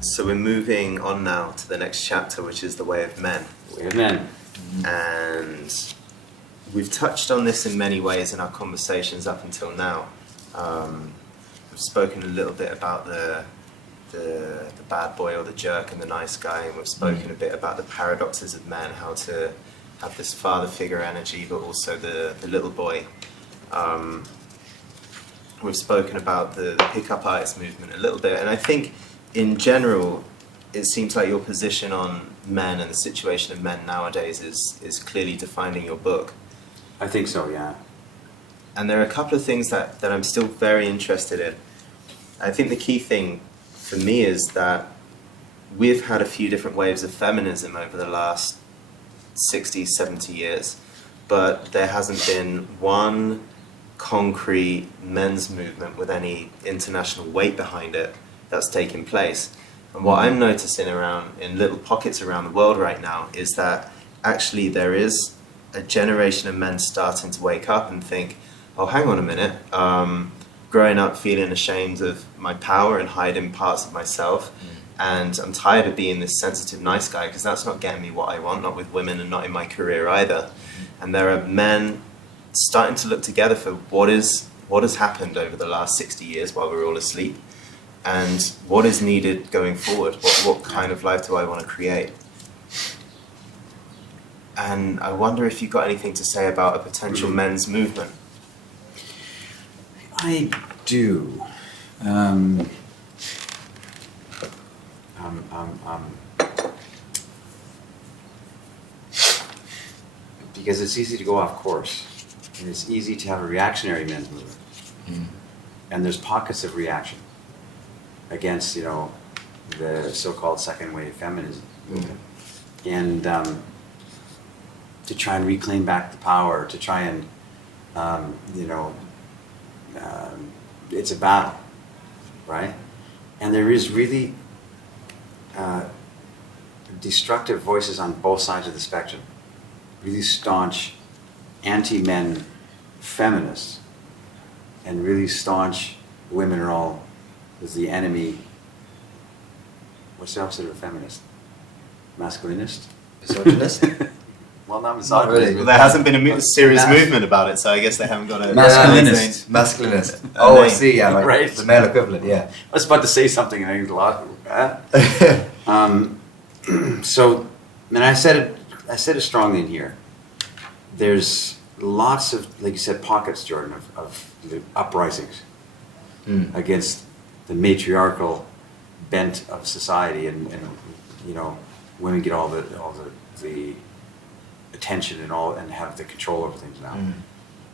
So we're moving on now to the next chapter, which is the way of men. Way of men. And we've touched on this in many ways in our conversations up until now. We've spoken a little bit about the bad boy or the jerk and the nice guy, and we've spoken a bit about the paradoxes of men, how to have this father figure energy, but also the little boy. We've spoken about the pickup artist movement a little bit, and I think in general, it seems like your position on men and the situation of men nowadays is clearly defined in your book. I think so, yeah. And there are a couple of things that I'm still very interested in. I think the key thing for me is that we've had a few different waves of feminism over the last 60, 70 years, but there hasn't been one concrete men's movement with any international weight behind it that's taking place. And what I'm noticing around in little pockets around the world right now is that actually there is a generation of men starting to wake up and think, oh, hang on a minute, growing up feeling ashamed of my power and hiding parts of myself, and I'm tired of being this sensitive nice guy because that's not getting me what I want, not with women and not in my career either. And there are men starting to look together for what has happened over the last 60 years while we're all asleep, and what is needed going forward. What kind of life do I want to create? And I wonder if you've got anything to say about a potential men's movement. I do. Because it's easy to go off course, and it's easy to have a reactionary men's movement. And there's pockets of reaction against, the so-called second wave feminism movement. And to try and reclaim back the power, to try and, it's a battle, right? And there is really destructive voices on both sides of the spectrum. Really staunch anti-men feminists, and really staunch women are all is the enemy. What's the opposite of a feminist? Masculinist? Misogynist? Well, not misogynist. Really? Well, there hasn't been a serious movement about it, so I guess they haven't got a... Masculinist. Masculinist. Oh, I see, yeah, like Right. the male equivalent, yeah. I was about to say something and I think a lot. So, and I said it strongly in here. There's lots of, like you said, pockets, Jordan, of the uprisings against the matriarchal bent of society, and women get all the attention and have the control over things now.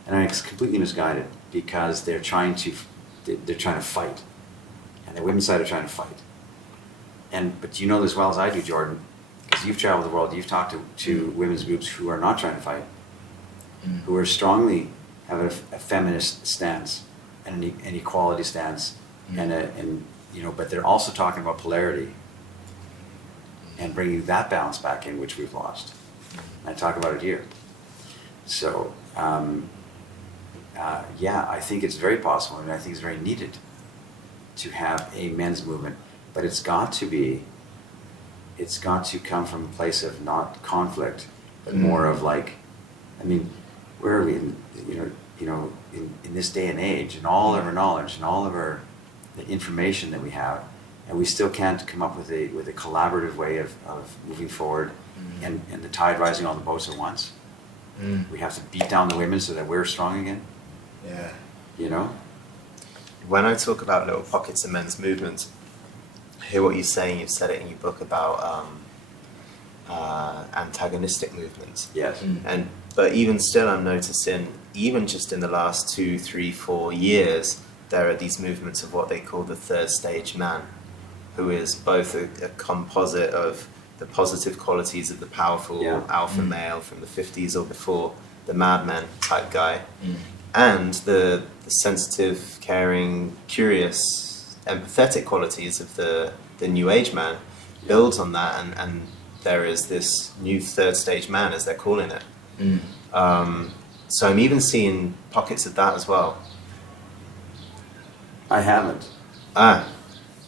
And I think it's completely misguided because they're trying to fight, and the women's side are trying to fight. But you know as well as I do, Jordan, because you've traveled the world, you've talked to women's groups who are not trying to fight, who are strongly have a feminist stance and an equality stance, but they're also talking about polarity and bringing that balance back in, which we've lost. I talk about it here. So, I think it's very possible, and I think it's very needed to have a men's movement, but it's got to come from a place of not conflict, but more of where are we in this day and age, and all of our knowledge and all of the information that we have, and we still can't come up with a collaborative way of moving forward, and the tide rising all the boats at once. We have to beat down the women so that we're strong again. Yeah. When I talk about little pockets of men's movements, I hear what you're saying. You've said it in your book about antagonistic movements. Yes. But even still, I'm noticing, even just in the last 2, 3, 4 years, there are these movements of what they call the third stage man, who is both a composite of the positive qualities of the powerful alpha male from the 50s or before, the madman type guy, and the sensitive, caring, curious, empathetic qualities of the new age man, builds on that, and there is this new third stage man, as they're calling it. So I'm even seeing pockets of that as well. I haven't.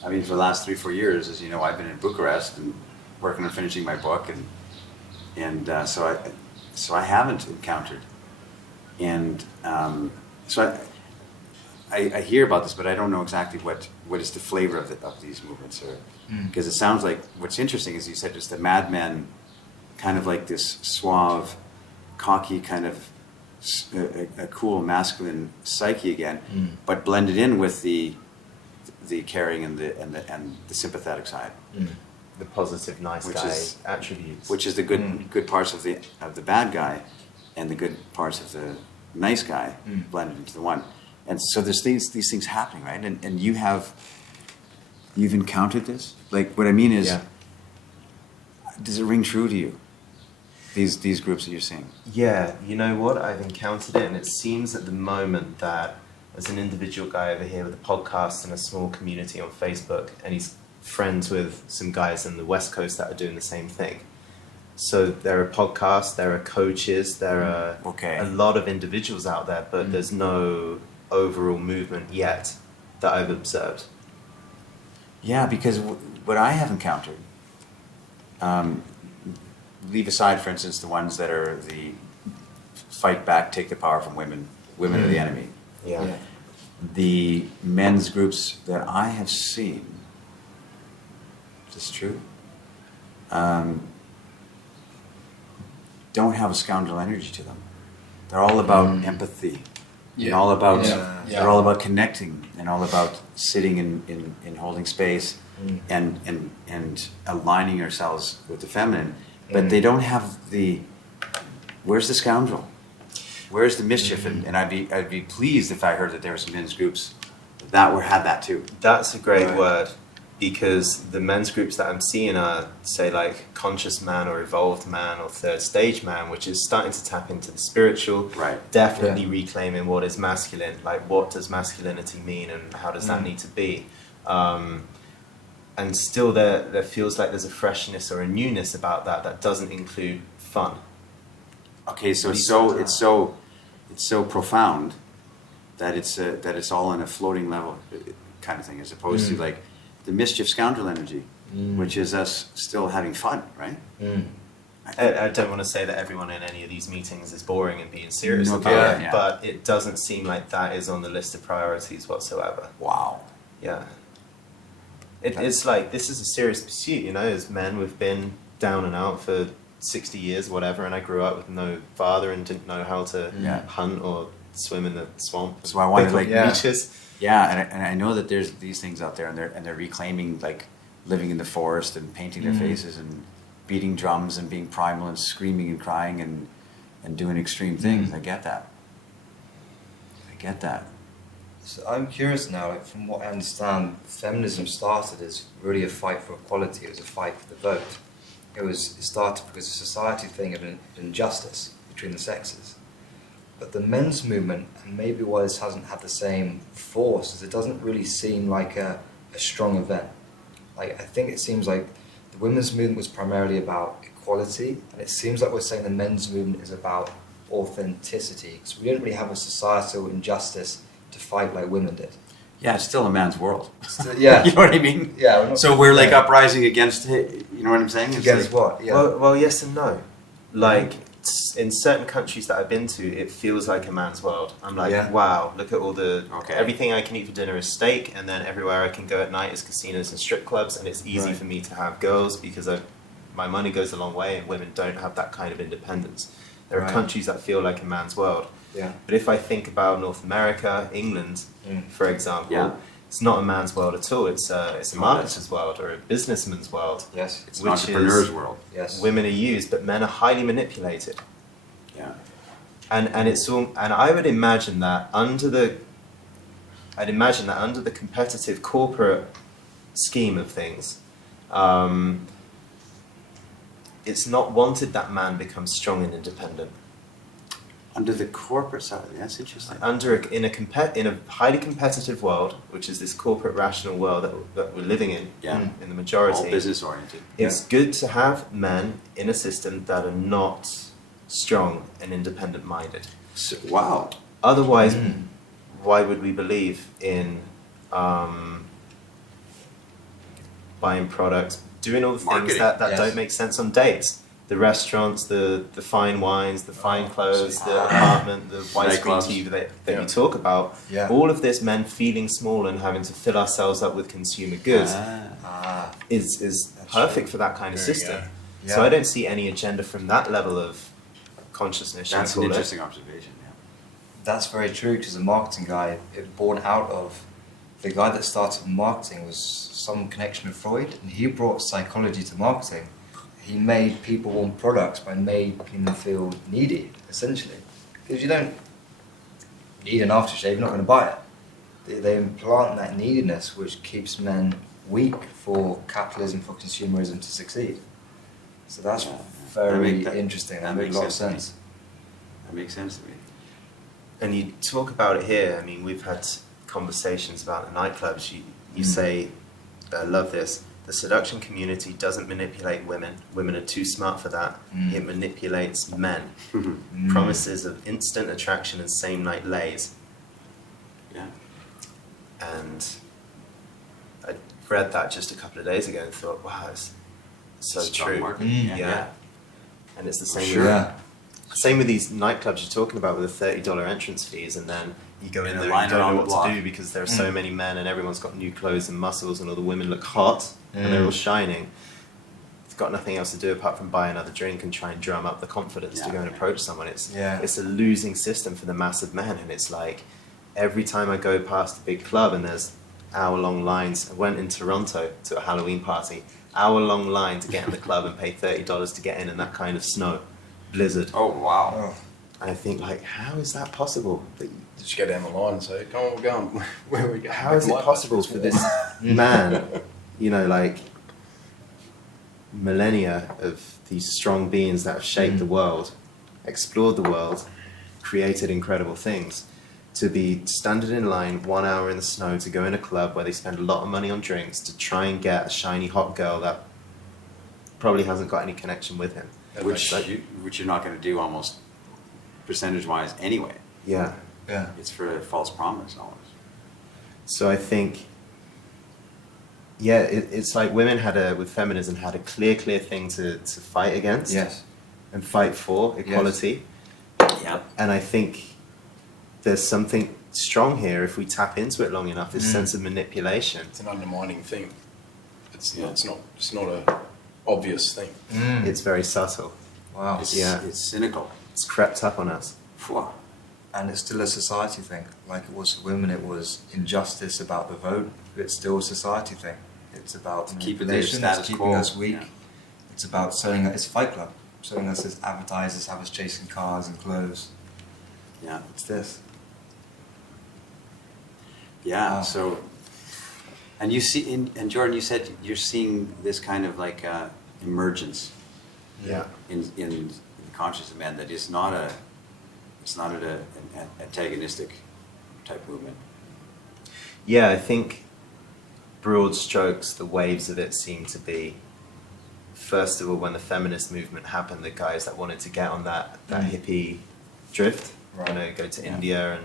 I mean, for the last 3-4 years, as you know, I've been in Bucharest and working on finishing my book, and so I haven't encountered, and so I hear about this, but I don't know exactly what is the flavor of these movements, or because it sounds like what's interesting is you said just the madmen, kind of like this suave, cocky kind of a cool masculine psyche again, but blended in with the caring and the sympathetic side, the positive nice guy attributes, which is the good parts of the bad guy, and the good parts of the nice guy blended into the one. And so there's these things happening, right? And you've encountered this? Like, what I mean is, does it ring true to you? These groups that you're seeing? Yeah, you know what? I've encountered it, and it seems at the moment that as an individual guy over here with a podcast and a small community on Facebook, and he's friends with some guys in the West Coast that are doing the same thing. So there are podcasts, there are coaches, there are a lot of individuals out there, but there's no overall movement yet that I've observed. Yeah, because what I have encountered, leave aside, for instance, the ones that are the fight back, take the power from women are the enemy. Yeah. The men's groups that I have seen, is this true? Don't have a scoundrel energy to them. They're all about empathy. And all about they're all about connecting, and all about sitting in holding space and aligning ourselves with the feminine. But they don't have where's the scoundrel? Where's the mischief? And I'd be pleased if I heard that there were some men's groups that had that too. That's a great word, because the men's groups that I'm seeing are, say, like conscious man or evolved man or third stage man, which is starting to tap into the spiritual, definitely reclaiming what is masculine, like what does masculinity mean and how does that need to be. And still there feels like there's a freshness or a newness about that doesn't include fun. Okay, so it's so profound that it's all on a floating level kind of thing, as opposed to like the mischief scoundrel energy, which is us still having fun, right? I don't want to say that everyone in any of these meetings is boring and being serious about it, but it doesn't seem like that is on the list of priorities whatsoever. Wow. Yeah. It's like, this is a serious pursuit, you know, as men we've been down and out for 60 years, whatever, and I grew up with no father and didn't know how to hunt or swim in the swamp. So I wanted beaches. Yeah, and I know that there's these things out there, and they're reclaiming, like living in the forest and painting their faces and beating drums and being primal and screaming and crying and doing extreme things. I get that. So I'm curious now, like, from what I understand, feminism started as really a fight for equality. It was a fight for the vote. It started because of a society thing of injustice between the sexes. But the men's movement, and maybe why this hasn't had the same force, is it doesn't really seem like a strong event. Like, I think it seems like the women's movement was primarily about equality, and it seems like we're saying the men's movement is about authenticity, because we didn't really have a societal injustice to fight like women did. Yeah, it's still a man's world. Yeah. You know what I mean? Yeah. So we're like uprising against, you know what I'm saying? It's against like, what? Yeah. Well, yes and no. Like, in certain countries that I've been to, it feels like a man's world. I'm like, wow, look at all everything I can eat for dinner is steak, and then everywhere I can go at night is casinos and strip clubs, and it's easy for me to have girls because my money goes a long way, and women don't have that kind of independence. There are countries that feel like a man's world. Yeah. But if I think about North America, England, for example, it's not a man's world at all. It's a marketer's world or a businessman's world. Yes. It's an entrepreneur's world. Yes. Women are used, but men are highly manipulated. Yeah. And it's all. And I would imagine that under the competitive corporate scheme of things, it's not wanted that man becomes strong and independent. Under the corporate side, that's interesting. In a highly competitive world, which is this corporate rational world that we're living in the majority, all business oriented. It's good to have men in a system that are not strong and independent minded. So, wow. Otherwise, why would we believe in buying products, doing all the things Marketing. that Yes. don't make sense on dates. The restaurants, the fine wines, the fine clothes, the apartment, the widescreen Nightclubs. TV that Yeah. you talk about. Yeah. All of this, men feeling small and having to fill ourselves up with consumer goods, is That's perfect true. for that kind of There you system. go. So Yeah. I don't see any agenda from that level of consciousness. That's shall an we call it. interesting observation. Yeah. That's very true because the marketing guy, it born out of the guy that started marketing was some connection with Freud, and he brought psychology to marketing. He made people want products by making them feel needy, essentially. Because you don't need an aftershave, you're not going to buy it. They implant that neediness which keeps men weak for capitalism, for consumerism to succeed. So that's Yeah. very That interesting. That makes makes a lot of sense to me. sense. That makes sense to me. And you talk about it here. I mean, we've had conversations about the nightclubs. You say, I love this. The seduction community doesn't manipulate women. Women are too smart for that. It manipulates men. Promises of instant attraction and same night lays. Yeah. And I read that just a couple of days ago and thought, wow, it's so Strong true. marketing. Yeah. And it's the same Sure. with Yeah. same with these nightclubs you're talking about with the $30 entrance fees, and then you go in And a there line and you don't around know the what to block. do because there are so many men and everyone's got new clothes and muscles and all the women look hot and they're all shining. It's got nothing else to do apart from buy another drink and try and drum up the confidence to Yeah. go and approach someone. It's Yeah. it's a losing system for the mass of men, and it's like every time I go past a big club and there's hour-long lines. I went in Toronto to a Halloween party, hour-long line to get in the club and pay $30 to get in that kind of snow, blizzard. Oh wow. Oh. And I think, like, how is that possible? That Just go down the line and say, come on, we're going. Where are we going? how is it possible for this man, you know, like millennia of these strong beings that have shaped the world, explored the world, created incredible things, to be standing in line 1 hour in the snow to go in a club where they spend a lot of money on drinks to try and get a shiny hot girl that probably hasn't got any connection with him. Which you're not going to do almost percentage-wise anyway. Yeah. Yeah. It's for a false promise almost. So I think, yeah, it's like women with feminism had a clear thing to fight against Yes. and fight for, equality. Yeah. And I think there's something strong here if we tap into it long enough, this sense of manipulation. It's an undermining thing. It's Yeah. it's not a obvious thing. It's very subtle. Wow. It's cynical. It's crept up on us. Phew. And it's still a society thing. Like it was for women, it was injustice about the vote. It's still a society thing. It's about keep it there, manipulation, status it's keeping quo. us weak. Yeah. It's about selling us, it's Fight Club. Selling us as advertisers, have us chasing cars and clothes. Yeah. It's this. Yeah. Wow. So, and you see, and Jordan, you said you're seeing this kind of like emergence Yeah. in the conscious of men that is not an antagonistic type movement. Yeah, I think broad strokes, the waves of it seem to be, first of all, when the feminist movement happened, the guys that wanted to get on that hippie drift, Right. you know, go to Yeah. India and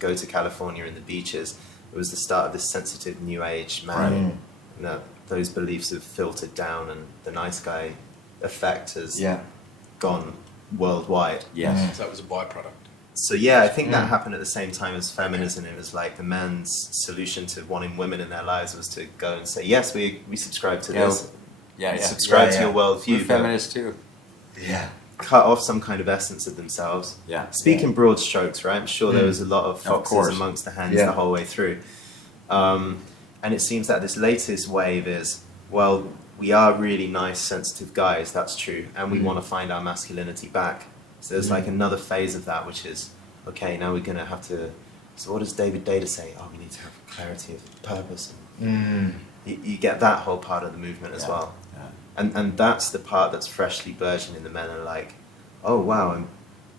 go to California and the beaches. It was the start of this sensitive new age man. Right. You know, those beliefs have filtered down and the nice guy effect has Yeah. gone worldwide. Yes. So that was a byproduct. So yeah, I think that happened at the same time as feminism. It was like the men's solution to wanting women in their lives was to go and say, yes, we subscribe to this. Yeah. Subscribe to Yeah, your worldview. We're but feminists too. Yeah. cut off some kind of essence of themselves. Yeah. Speak in broad strokes, right? I'm sure there was a lot of foxes course. amongst the hens Yeah. the whole way through. And it seems that this latest wave is, well, we are really nice, sensitive guys, that's true, and we want to find our masculinity back. So there's like another phase of that, which is, okay, now we're going to have to, so what does David Data say? Oh, we need to have clarity of purpose. You get that whole part of the movement as Yeah. well. Yeah. And that's the part that's freshly burgeoning. The men are like, oh wow,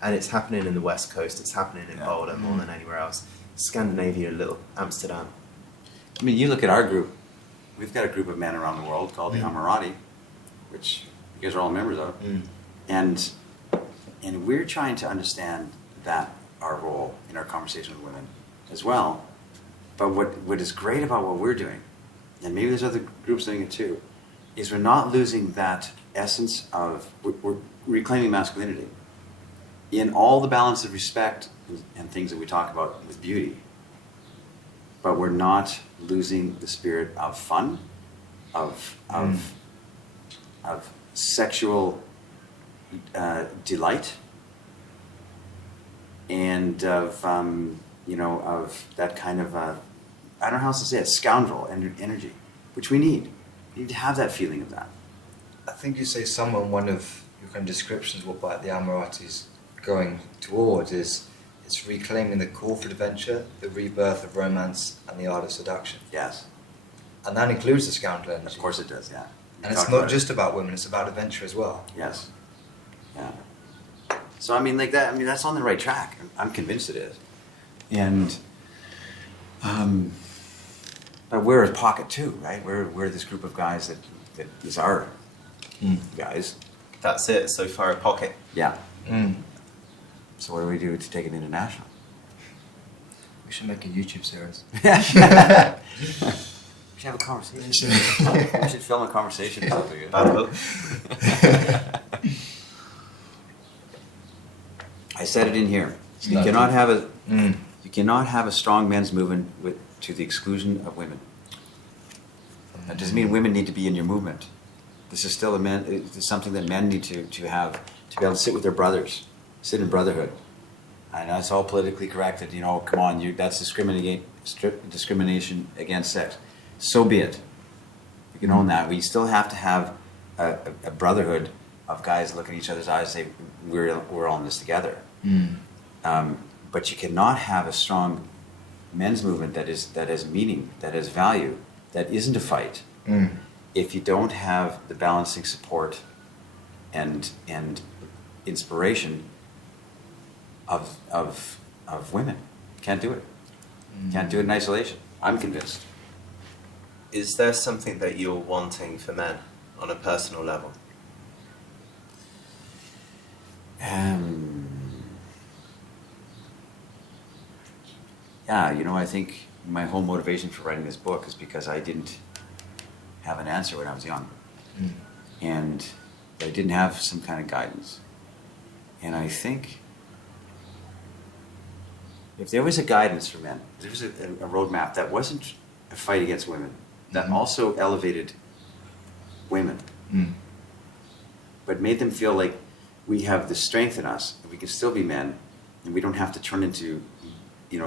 and it's happening in the West Coast. It's happening in Yeah. Boulder more than anywhere else. Scandinavia, little Amsterdam. I mean, you look at our group. We've got a group of men around the world called the Amorati, which you guys are all members of, and we're trying to understand that our role in our conversation with women as well. But what is great about what we're doing and maybe there's other groups doing it too, is we're not losing that essence of, we're reclaiming masculinity in all the balance of respect and things that we talk about with beauty, but we're not losing the spirit of fun, of sexual delight, and of of that kind of I don't know how else to say it, scoundrel energy, which we need. We need to have that feeling of that. I think you say somewhere in one of your kind of descriptions what the Amorati's going toward is it's reclaiming the call for adventure, the rebirth of romance, and the art of seduction. Yes, And that includes the scoundrel energy. of course it does. Yeah, And it's not just about women; it's about adventure as well. Yes. Yeah. So I mean, like that. I mean, that's on the right track. I'm convinced it is. And, but we're a pocket too, right? We're this group of guys that is our guys. That's it. So far, a pocket. Yeah. Mm. So what do we do to take it international? We should make a YouTube series. We should have a conversation. We should film a conversation or something. Bad hook. I said it in here. You No. cannot have a strong men's movement to the exclusion of women. That doesn't mean women need to be in your movement. This is still it's something that men need to have, to be able to sit with their brothers, sit in brotherhood. I know it's all politically correct that, come on, that's discrimination against sex. So be it. You can own that. We still have to have a brotherhood of guys looking each other's eyes and say, we're all in this together. But you cannot have a strong men's movement that has meaning, that has value, that isn't a fight, if you don't have the balancing support and inspiration of women. Can't do it. Can't do it in isolation. I'm convinced. Is there something that you're wanting for men on a personal level? Yeah, I think my whole motivation for writing this book is because I didn't have an answer when I was young. And I didn't have some kind of guidance. And I think if there was a guidance for men, if there was a roadmap that wasn't a fight against women, that also elevated women, but made them feel like we have the strength in us, and we can still be men, and we don't have to turn into,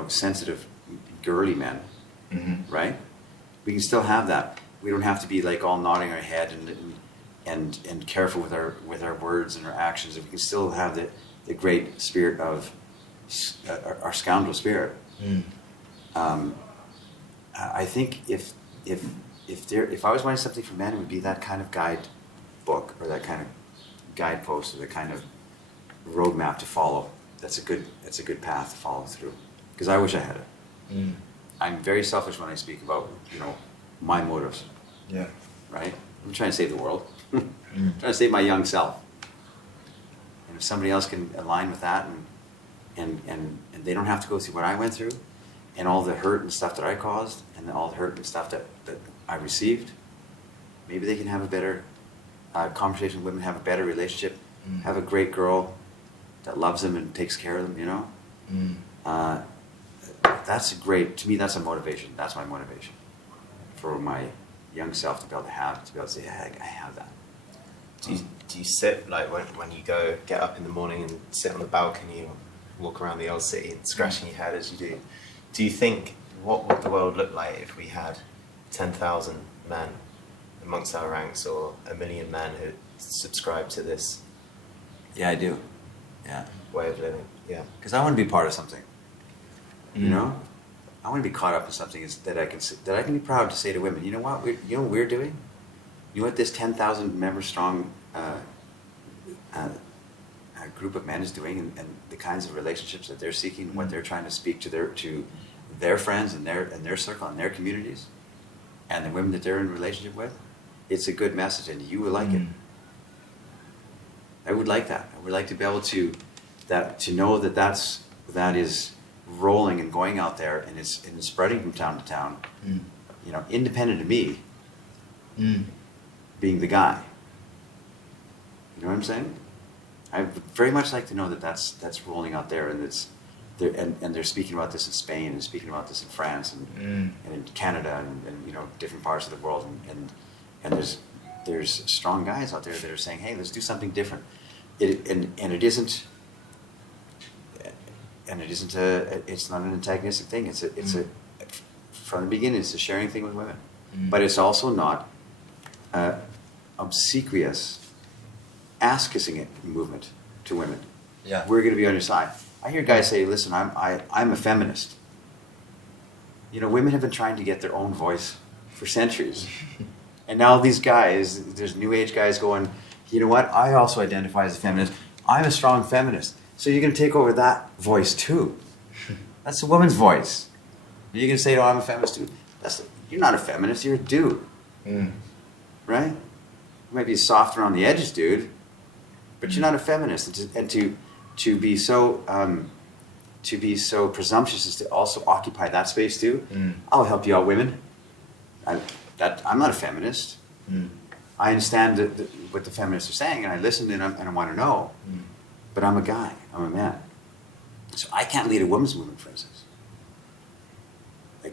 sensitive, girly men, right? We can still have that. We don't have to be like all nodding our head and careful with our words and our actions. We can still have the great spirit of our scoundrel spirit. I think if I was wanting something for men, it would be that kind of guide book or that kind of guidepost or the kind of roadmap to follow. That's a good path to follow through. Because I wish I had it. I'm very selfish when I speak about my motives. Yeah. Right? I'm trying to save the world. I'm trying to save my young self. And if somebody else can align with that and they don't have to go through what I went through and all the hurt and stuff that I caused and all the hurt and stuff that I received, maybe they can have a better conversation with women, have a better relationship, have a great girl that loves them and takes care of them, to me that's a motivation. That's my motivation for my young self to be able to say, yeah, I have that. Do you sit, like when you get up in the morning and sit on the balcony or walk around the old city and scratching your head as you do you think, what would the world look like if we had 10,000 men amongst our ranks or 1 million men who subscribe to this Yeah, I do. Yeah. way of living? Yeah. Because I want to be part of something. I want to be caught up in something that I can be proud to say to women. You know what? We're doing. You know what this 10,000 member strong group of men is doing, and the kinds of relationships that they're seeking, and what they're trying to speak to their friends and their circle and their communities, and the women that they're in relationship with. It's a good message, and you will like it. I would like that. I would like to be able to know that is rolling and going out there and it's spreading from town to town. independent of me being the guy. You know what I'm saying? I very much like to know that that's rolling out there, and they're speaking about this in Spain, and speaking about this in France, and in Canada, and different parts of the world, and there's strong guys out there that are saying, hey, let's do something different. It's not an antagonistic thing. It's a from the beginning, it's a sharing thing with women, but it's also not obsequious ass-kissing movement to women. Yeah. We're going to be on your side. I hear guys say, listen, I'm a feminist. Women have been trying to get their own voice for centuries. And now these guys, there's new age guys going, you know what, I also identify as a feminist. I'm a strong feminist. So you're going to take over that voice too. That's a woman's voice. You're going to say, oh, I'm a feminist too. You're not a feminist, you're a dude. Right? You might be softer on the edges, dude, but you're not a feminist. And to be so presumptuous as to also occupy that space too. I'll help you out, women. I'm not a feminist. I understand what the feminists are saying, and I listen and I want to know. But I'm a guy. I'm a man. So I can't lead a women's movement, for instance. I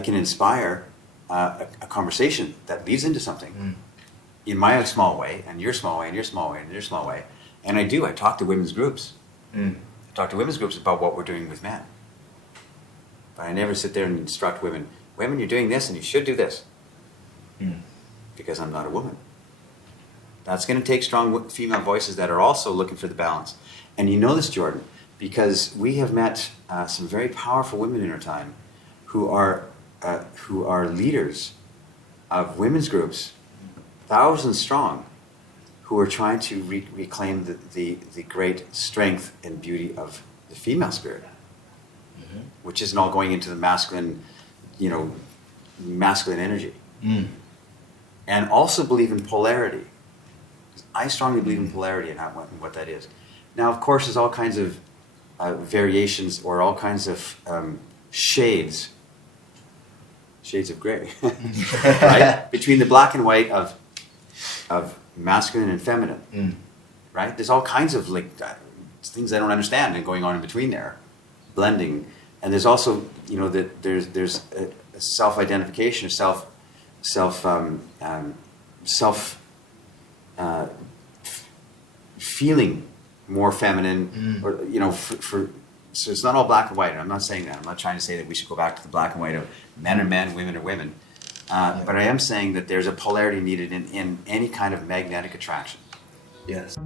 can inspire a conversation that leads into something in my small way, and your small way, and your small way, and your small way. And I talk to women's groups. I talk to women's groups about what we're doing with men. But I never sit there and instruct women, you're doing this and you should do this. Because I'm not a woman. That's going to take strong female voices that are also looking for the balance. And you know this, Jordan, because we have met some very powerful women in our time who are leaders of women's groups, thousands strong, who are trying to reclaim the great strength and beauty of the female spirit, which isn't all going into the masculine energy. And also believe in polarity. I strongly believe in polarity and what that is. Now, of course, there's all kinds of variations or all kinds of shades of gray, right? Between the black and white of masculine and feminine, right? There's all kinds of things I don't understand and going on in between there, blending. And there's also, that there's a self-identification, feeling more feminine, or so it's not all black and white. I'm not saying that. I'm not trying to say that we should go back to the black and white of men are men, women are women. But I am saying that there's a polarity needed in any kind of magnetic attraction. Yes.